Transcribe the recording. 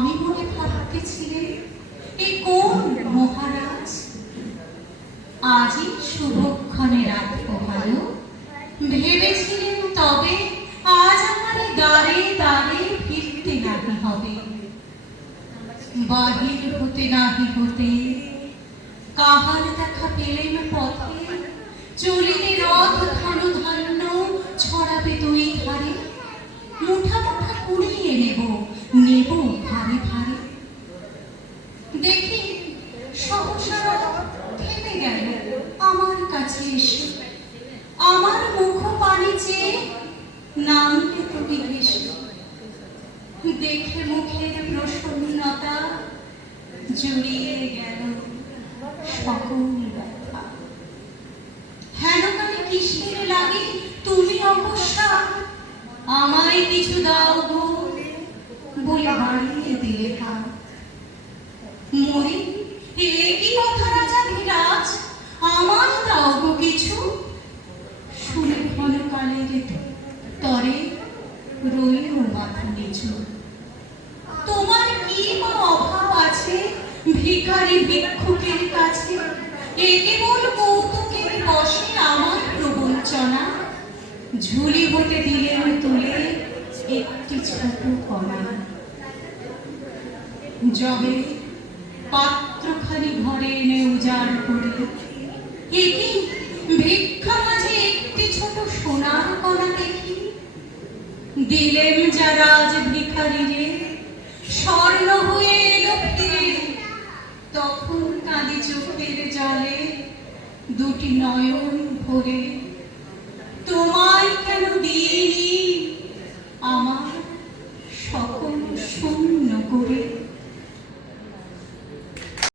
আমি মনে ভাবতেছিলে এ কোন মহারাজ। আজই শুভক্ষণে রাত পোহালো, ভেবেছিলেন তবে আজ আমার দ্বারে দ্বারে ফিরতে নাহি হবে। বাহির হতে নাহি হতে কাহার দেখা পেলেন পথে, চলিতে রথ ধন ধান্য ছড়াবে দুই ধারে। মুঠা মুঠা কুড়িয়ে নেব নেব ভারে ভারে। দেখি সহসা থেমে গেল আমার কাছে এসে, আমার মুখ পানি চেয়ে নামলে তুমি হেসে। দেখে মুখের প্রসন্নতা জুড়িয়ে গেল সকল ব্যথা। হেন কানে কিসের লাগে তুমি অবশ্যা, আমায় কিছু দাও গো বলে বাড়িয়ে দিলে হাত। মরি এ কি কথা রাজা ধীরাজ, আমার দাও গো কিছু। শুনে ক্ষণকালের তরে রইল মাথা নিচু। তোমার কি বা অভাব আছে ভিখারি ভিক্ষুকের কাছে, এ কেবল কৌতুকের বসে আমার প্রবঞ্চনা। ঝুলি হতে দিলেন তুলে একটি ছোট কণা, যবে পাত্রখানি ঘরে এনে উজাড় করে, এ কি ভিক্ষা মাঝে একটি ছোট সোনার কণা দেখি। দিলেন যারা আজ ভিখারি রে, স্বর্ণ হয়ে এলো ফিরে। তখন কাঁদি চোখের জলে দুটি নয়ন ভরে।